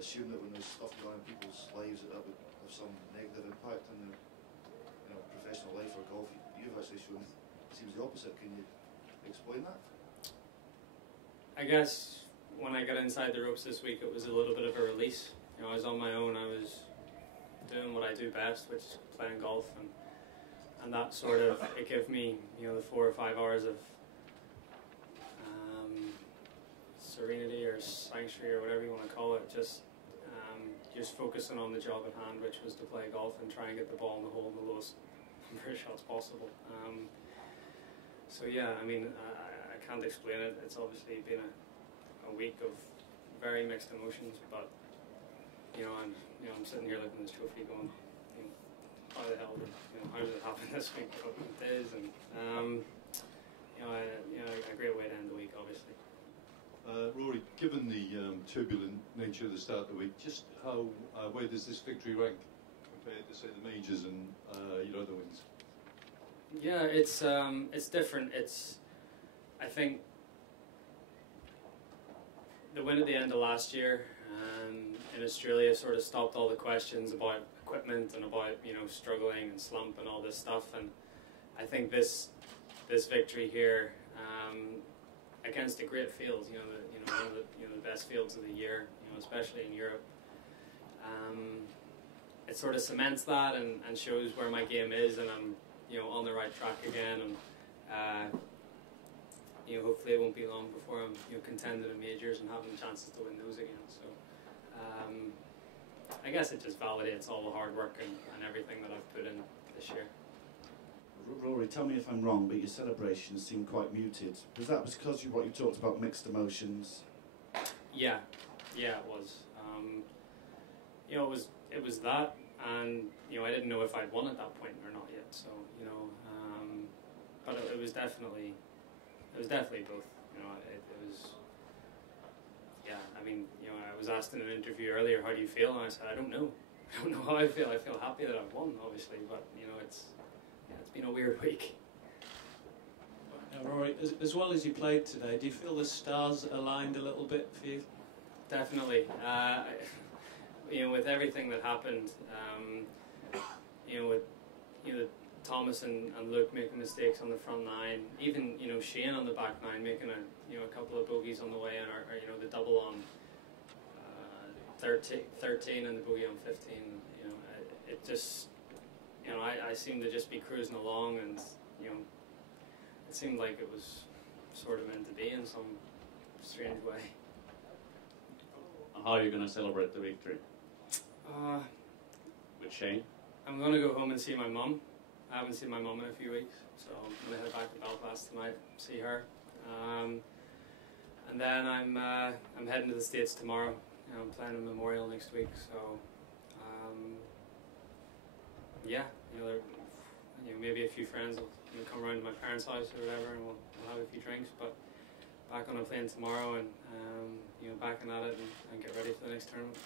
assume that when there's stuff going on in people's lives that would have some negative impact on their professional life or golf. You've actually shown it seems the opposite. Can you explain that? I guess when I got inside the ropes this week, it was a little bit of a release. I was on my own. I was doing what I do best, which is playing golf, and that sort of, it gave me the 4 or 5 hours of serenity or sanctuary or whatever you want to call it, just focusing on the job at hand, which was to play golf and try and get the ball in the hole in the lowest number of shots possible. So yeah, I mean, I can't explain it. It's obviously been a week of very mixed emotions, but I'm sitting here looking at this trophy going, how the hell how did it happen this week? But it is, and a great way to end the week, obviously. Rory, given the turbulent nature of the start of the week, just where does this victory rank compared to, say, the majors and your other wins? Yeah, it's different. I think the win at the end of last year in Australia sort of stopped all the questions about equipment and about struggling and slump and all this stuff. And I think this victory here against a great field, one of the best fields of the year, especially in Europe, it sort of cements that and shows where my game is, and I'm on the right track again, and hopefully it won't be long before I'm contending in majors and having chances to win those again. So I guess it just validates all the hard work and everything that I've put in this year. Rory, tell me if I'm wrong, but your celebrations seem quite muted. Was that because what you talked about, mixed emotions? Yeah, it was. It was that, and I didn't know if I'd won at that point or not yet. So but it was definitely both. It was. Yeah, I mean, I was asked in an interview earlier, how do you feel? And I said, I don't know. I don't know how I feel. I feel happy that I've won, obviously, but it's been a weird week. Now, Rory, as well as you played today, do you feel the stars aligned a little bit for you? Definitely. With everything that happened, with Thomas and Luke making mistakes on the front nine, even Shane on the back nine making a couple of bogeys on the way in, or the double on 13 and the bogey on 15. It just. I seemed to just be cruising along, and it seemed like it was sort of meant to be in some strange way. How are you going to celebrate the victory? With Shane? I'm going to go home and see my mum. I haven't seen my mum in a few weeks, so I'm going to head back to Belfast tonight, see her, and then I'm heading to the States tomorrow. I'm playing a memorial next week, so. Yeah, maybe a few friends will come around to my parents' house or whatever, and we'll have a few drinks. But back on a plane tomorrow, and backing at it and get ready for the next tournament.